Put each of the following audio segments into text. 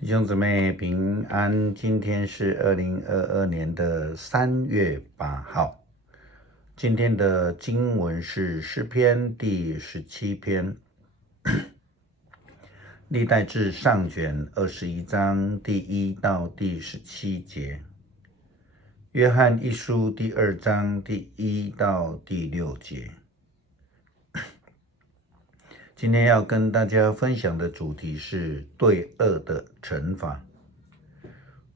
弟兄姊妹平安，今天是2022年的3月8号。今天的经文是诗篇第17篇，历代志上卷21章第1到第17节，约翰一书第2章第1到第6节。今天要跟大家分享的主题是对恶的惩罚。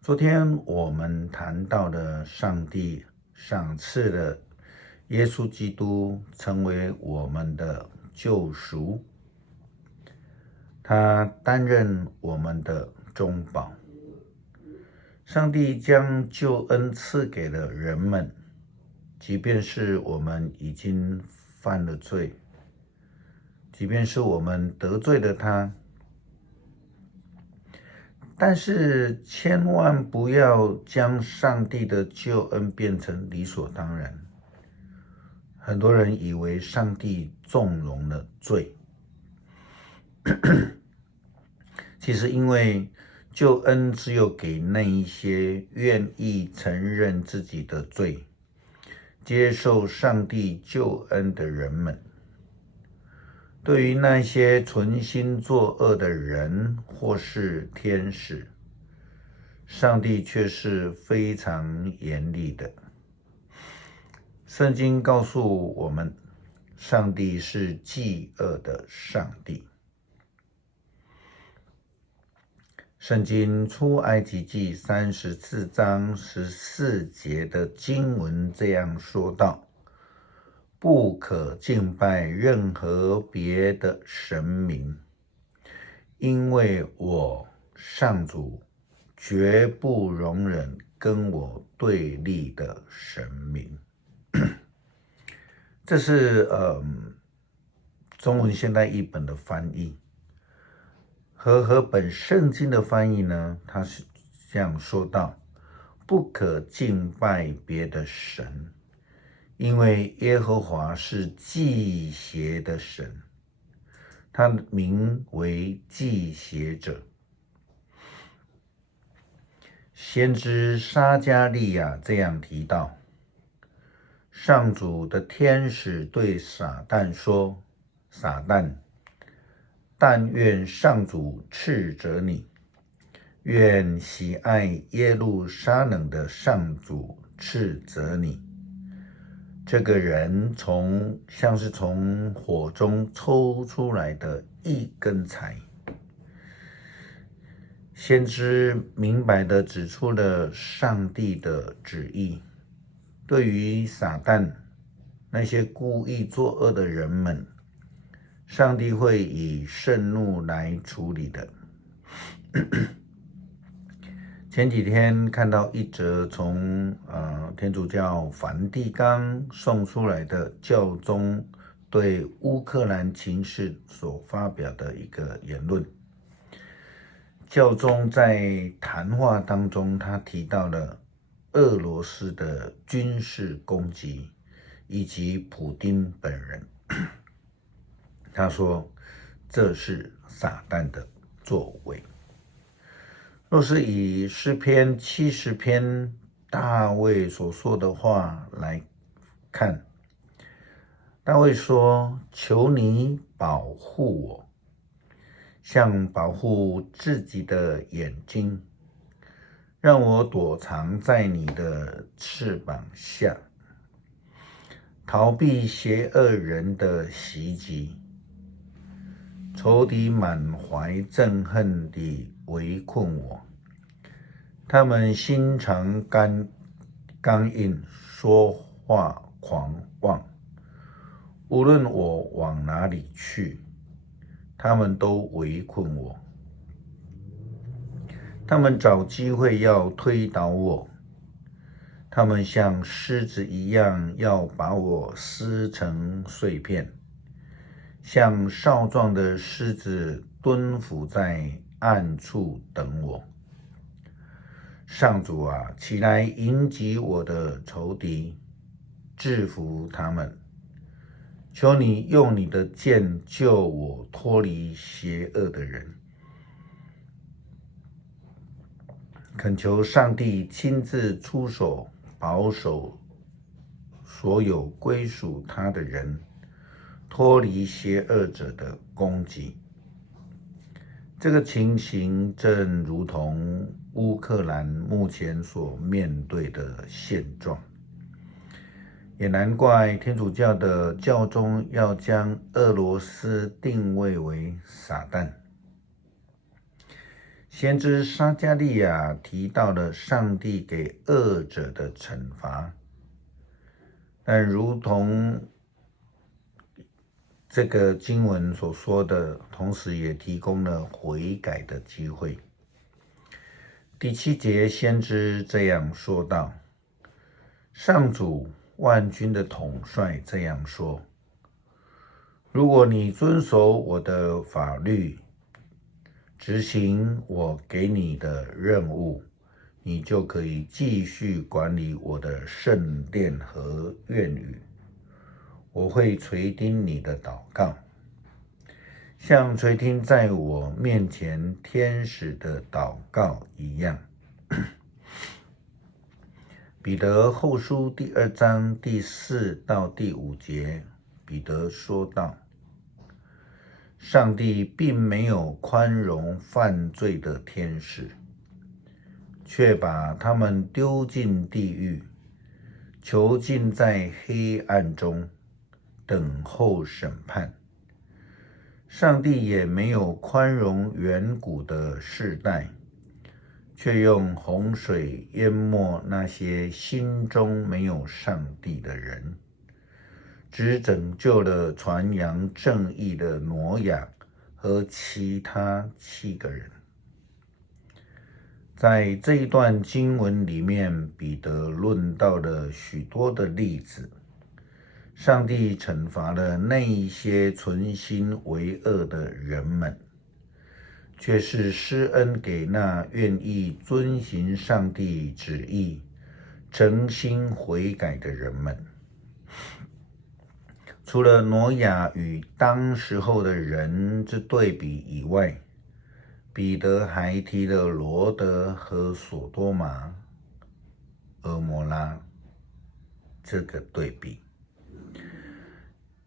昨天我们谈到了上帝赏赐了耶稣基督成为我们的救赎，他担任我们的中保。上帝将救恩赐给了人们，即便是我们已经犯了罪，即便是我们得罪了他，但是千万不要将上帝的救恩变成理所当然。很多人以为上帝纵容了罪，其实因为救恩只有给那一些愿意承认自己的罪，接受上帝救恩的人们。对于那些存心作恶的人或是天使，上帝却是非常严厉的。圣经告诉我们，上帝是忌恶的上帝。圣经出埃及记34章14节的经文这样说道：不可敬拜任何别的神明，因为我上主绝不容忍跟我对立的神明。这是中文现代译本的翻译。和本圣经的翻译呢，它是这样说道：不可敬拜别的神，因为耶和华是忌邪的神，他名为忌邪者。先知撒迦利亚这样提到，上主的天使对撒旦说：撒旦，但愿上主斥责你，愿喜爱耶路撒冷的上主斥责你。这个人像是从火中抽出来的一根柴。先知明白地指出了上帝的旨意，对于撒旦那些故意作恶的人们，上帝会以盛怒来处理的。前几天看到一则从天主教梵蒂冈送出来的教宗对乌克兰情势所发表的一个言论。教宗在谈话当中，他提到了俄罗斯的军事攻击以及普丁本人。他说这是撒旦的作为。若是以诗篇70篇大卫所说的话来看，大卫说：求你保护我，像保护自己的眼睛，让我躲藏在你的翅膀下，逃避邪恶人的袭击。仇敌满怀憎恨地围困我，他们心肠刚硬，说话狂妄。无论我往哪里去，他们都围困我。他们找机会要推倒我，他们像狮子一样要把我撕成碎片，像少壮的狮子蹲伏在暗处等我。上主啊，起来迎击我的仇敌，制服他们。求你用你的剑救我脱离邪恶的人。恳求上帝亲自出手，保守所有归属他的人，脱离邪恶者的攻击。这个情形正如同乌克兰目前所面对的现状，也难怪天主教的教宗要将俄罗斯定位为撒旦。先知撒迦利亚提到了上帝给恶者的惩罚，但如同这个经文所说的，同时也提供了悔改的机会。第7节，先知这样说道：上主万军的统帅这样说，如果你遵守我的法律，执行我给你的任务，你就可以继续管理我的圣殿和院宇。我会垂听你的祷告，像垂听在我面前天使的祷告一样。彼得后书第2章第4到第5节，彼得说道：上帝并没有宽容犯罪的天使，却把他们丢进地狱，囚禁在黑暗中，等候审判。上帝也没有宽容远古的世代，却用洪水淹没那些心中没有上帝的人，只拯救了传扬正义的挪亚和其他7个人。在这一段经文里面，彼得论到了许多的例子，上帝惩罚了那一些存心为恶的人们，却是施恩给那愿意遵行上帝旨意、诚心悔改的人们。除了挪亚与当时候的人之对比以外，彼得还提了罗德和索多玛、蛾摩拉这个对比，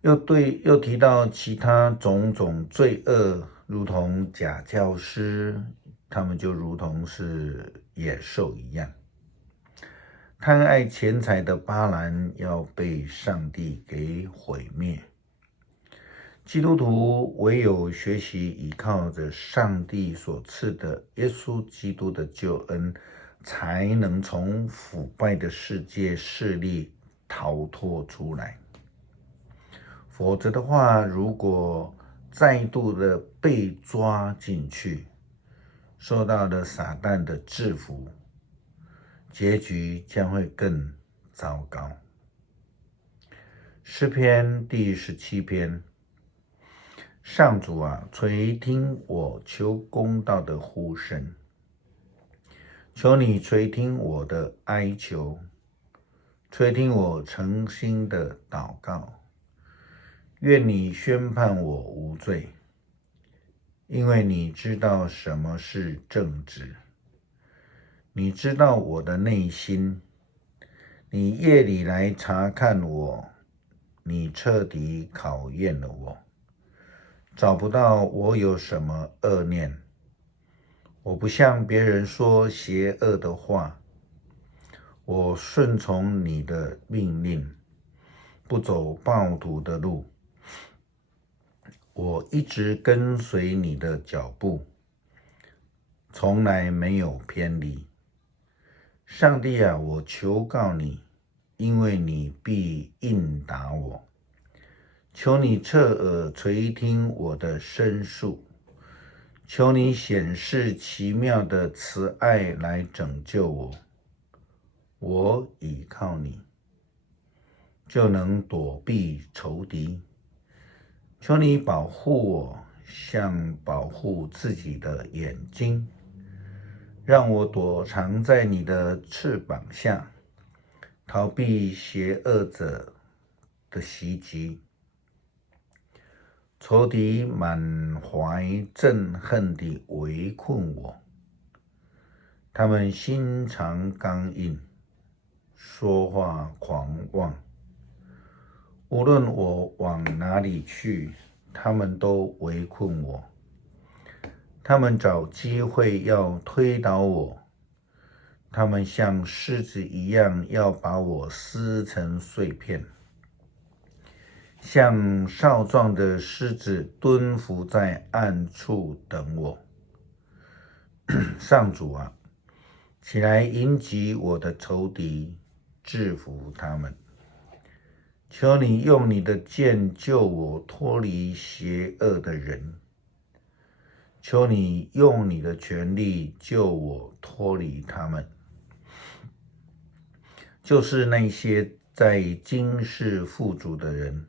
又提到其他种种罪恶，如同假教师，他们就如同是野兽一样。贪爱钱财的巴兰要被上帝给毁灭。基督徒唯有学习依靠着上帝所赐的耶稣基督的救恩，才能从腐败的世界势力逃脱出来。否则的话，如果再度的被抓进去，受到了撒旦的制服，结局将会更糟糕。诗篇第17篇，上主啊，垂听我求公道的呼声，求你垂听我的哀求，垂听我诚心的祷告。愿你宣判我无罪，因为你知道什么是正直。你知道我的内心，你夜里来查看我，你彻底考验了我，找不到我有什么恶念。我不向别人说邪恶的话，我顺从你的命令，不走暴徒的路。我一直跟随你的脚步，从来没有偏离。上帝啊，我求告你，因为你必应答我。求你侧耳垂听我的申诉，求你显示奇妙的慈爱来拯救我。我倚靠你，就能躲避仇敌。求你保护我，像保护自己的眼睛，让我躲藏在你的翅膀下，逃避邪恶者的袭击。仇敌满怀憎恨地围困我，他们心肠刚硬，说话狂妄。无论我往哪里去，他们都围困我。他们找机会要推倒我，他们像狮子一样要把我撕成碎片，像少壮的狮子蹲伏在暗处等我。上主啊，起来迎击我的仇敌，制服他们。求你用你的剑救我脱离邪恶的人，求你用你的权力救我脱离他们，就是那些在今世富足的人。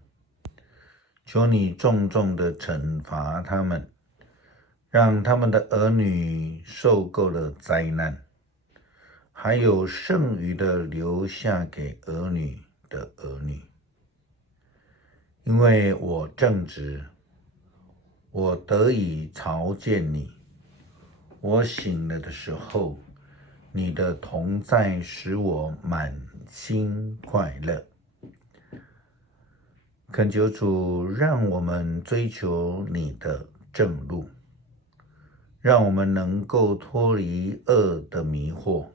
求你重重的惩罚他们，让他们的儿女受够了灾难，还有剩余的留下给儿女的儿女。因为我正直，我得以朝见你。我醒了的时候，你的同在使我满心快乐。恳求主让我们追求你的正路，让我们能够脱离恶的迷惑，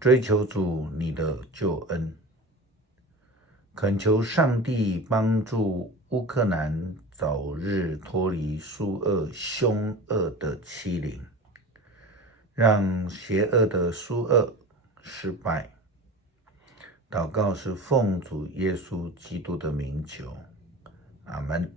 追求主你的救恩。恳求上帝帮助乌克兰早日脱离苏俄凶恶的欺凌，让邪恶的苏俄失败。祷告是奉主耶稣基督的名求，阿们。